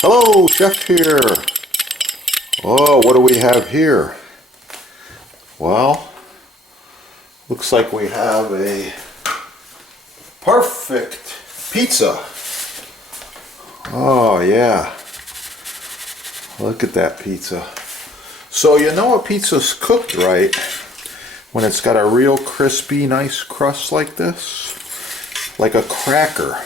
Hello, Chef here. Oh, what do we have here? Well, looks like we have a perfect pizza. Oh yeah, look at that pizza. So you know a pizza's cooked right when it's got a real crispy, nice crust like this, like a cracker.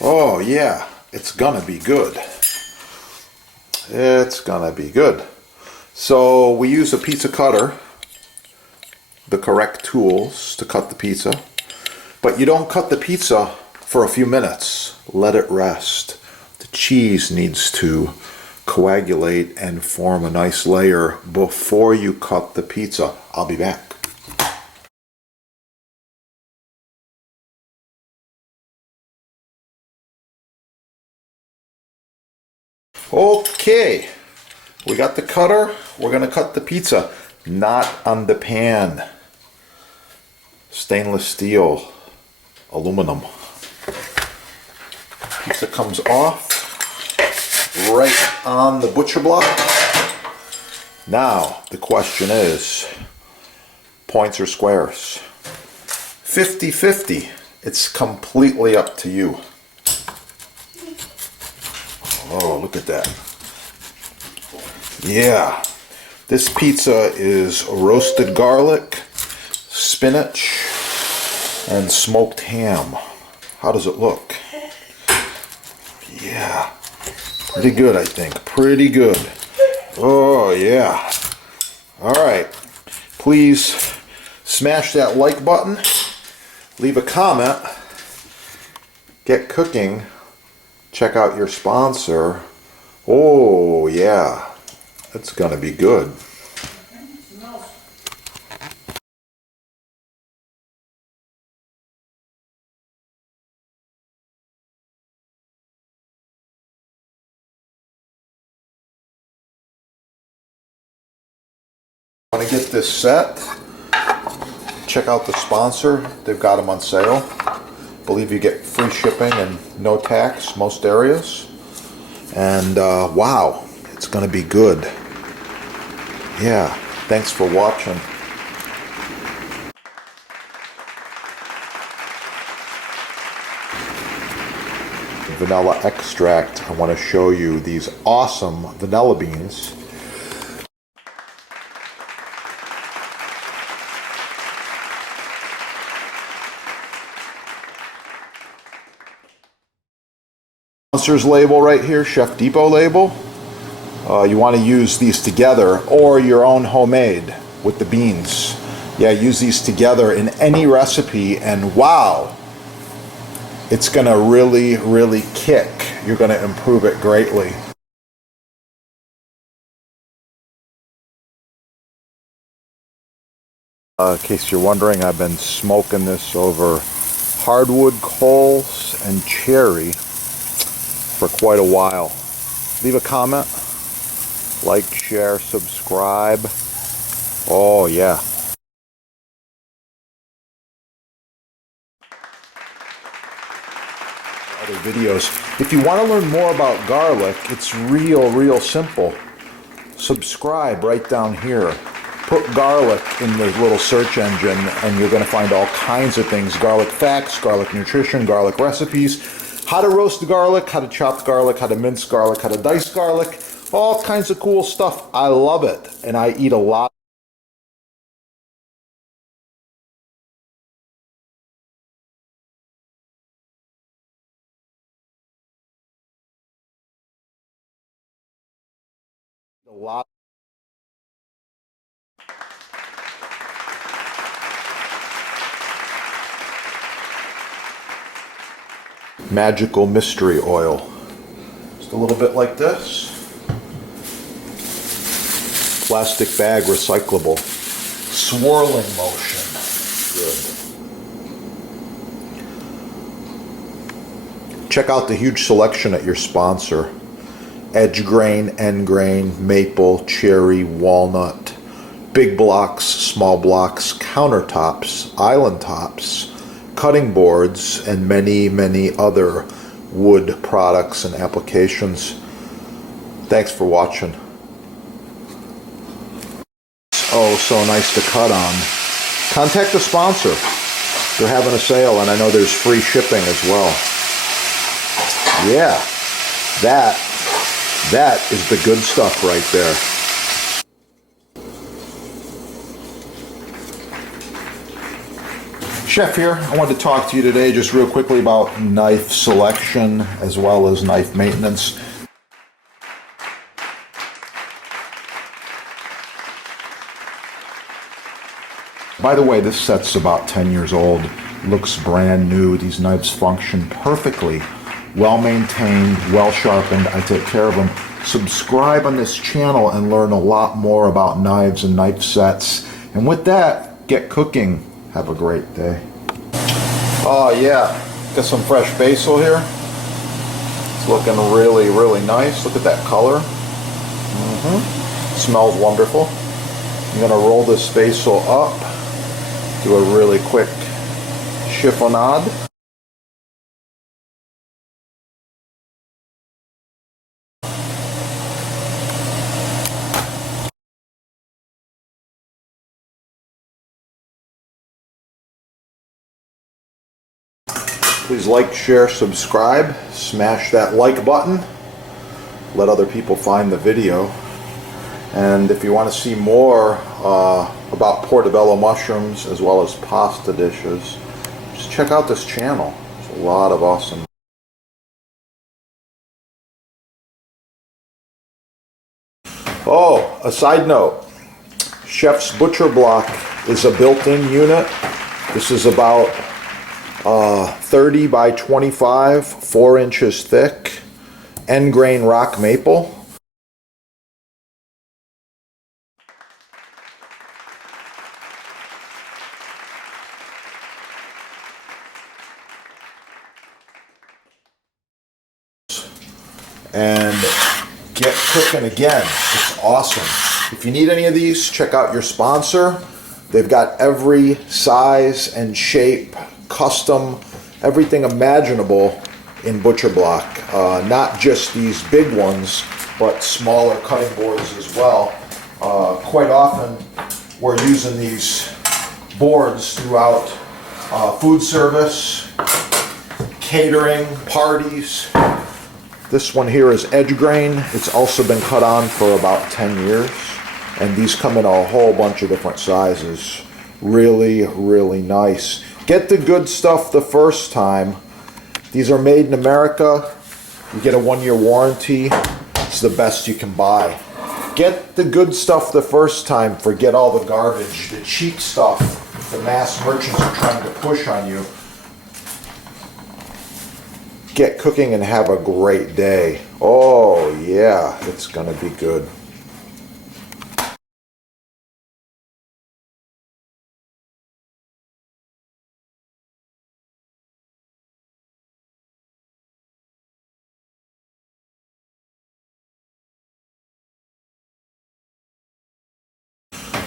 Oh yeah, it's gonna be good. It's gonna be good. So we use a pizza cutter, the correct tools to cut the pizza, but you don't cut the pizza for a few minutes. Let it rest. The cheese needs to coagulate and form a nice layer before you cut the pizza. I'll be back. Okay, we got the cutter. We're going to cut the pizza, not on the pan. Stainless steel, aluminum. Pizza comes off right on the butcher block. Now, the question is, points or squares? 50-50. It's completely up to you. Oh, look at that. Yeah. This pizza is roasted garlic, spinach, and smoked ham. How does it look? Yeah. Pretty good, I think. Pretty good. Oh, yeah. Alright. Please smash that like button. Leave a comment. Get cooking. Check out your sponsor. Oh, yeah. It's gonna be good. Want to get this set? Check out the sponsor. They've got them on sale. Believe you get free shipping and no tax most areas. And wow, it's gonna be good. Yeah, thanks for watching. Vanilla extract. I want to show you these awesome vanilla beans. Sponsor's label right here, Chef Depot label. You want to use these together or your own homemade with the beans. Yeah, use these together in any recipe and wow, it's going to really kick. You're going to improve it greatly. In case you're wondering, I've been smoking this over hardwood coals and cherry for quite a while. Leave a comment, like, share, subscribe. Oh yeah. Other videos. If you want to learn more about garlic, it's real simple. Subscribe right down here. Put garlic in the little search engine and you're going to find all kinds of things. Garlic facts, garlic nutrition, garlic recipes. How to roast garlic, how to chop garlic, how to mince garlic, how to dice garlic, all kinds of cool stuff. I love it, and I eat a lot. Magical mystery oil. Just a little bit like this. Plastic bag, recyclable. Swirling motion. Good. Check out the huge selection at your sponsor. Edge grain, end grain, maple, cherry, walnut, big blocks, small blocks, countertops, island tops, cutting boards, and many other wood products and applications. Thanks for watching. Oh, so nice to cut on. Contact the sponsor. They're having a sale, and I know there's free shipping as well. Yeah, that is the good stuff right there. Chef here. I wanted to talk to you today just real quickly about knife selection as well as knife maintenance. By the way, this set's about 10 years old. Looks brand new. These knives function perfectly. Well maintained, well sharpened. I take care of them. Subscribe on this channel and learn a lot more about knives and knife sets. And with that, get cooking. Have a great day. Oh yeah, got some fresh basil here. It's looking really, really nice. Look at that color. Smells wonderful. I'm gonna roll this basil up. Do a really quick chiffonade. Please like, share, subscribe, smash that like button, let other people find the video. And if you want to see more about portobello mushrooms as well as pasta dishes, just check out this channel. There's a lot of awesome. Oh, a side note, Chef's Butcher Block is a built-in unit. This is about 30 by 25, 4 inches thick, end grain rock maple. And get cooking again. It's awesome. If you need any of these, check out your sponsor. They've got every size and shape, custom, everything imaginable in Butcher Block. Not just these big ones, but smaller cutting boards as well. Quite often we're using these boards throughout food service, catering, parties. This one here is edge grain. It's also been cut on for about 10 years. And these come in a whole bunch of different sizes. Really, really nice. Get the good stuff the first time. These are made in America. You get a 1-year warranty. It's the best you can buy. Get the good stuff the first time. Forget all the garbage, the cheap stuff the mass merchants are trying to push on you. Get cooking and have a great day. Oh yeah, it's gonna be good.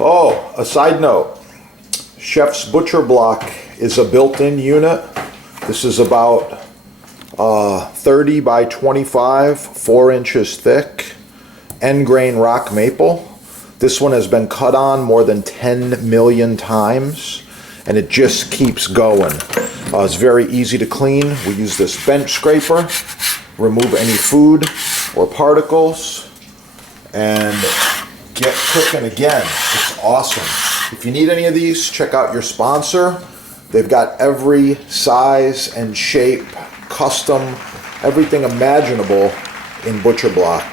Oh, a side note, Chef's Butcher Block is a built-in unit. This is about 30 by 25, 4 inches thick, end grain rock maple. This one has been cut on more than 10 million times, and it just keeps going. It's very easy to clean. We use this bench scraper, remove any food or particles, and get cooking again. It's awesome. If you need any of these, check out your sponsor. They've got every size and shape, custom, everything imaginable in Butcher Block.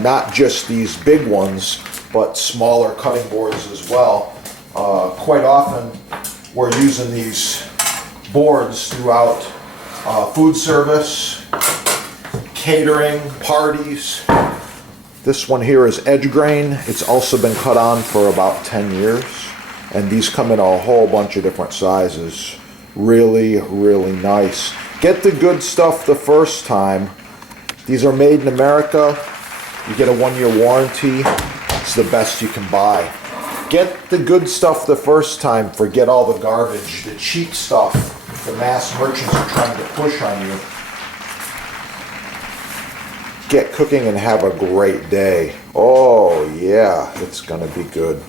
Not just these big ones, but smaller cutting boards as well. Quite often we're using these boards throughout food service, catering, parties. This one here is edge grain. It's also been cut on for about 10 years. And these come in a whole bunch of different sizes. Really, really nice. Get the good stuff the first time. These are made in America. You get a 1-year warranty. It's the best you can buy. Get the good stuff the first time. Forget all the garbage, the cheap stuff the mass merchants are trying to push on you. get cooking and have a great day. Oh yeah, it's gonna be good.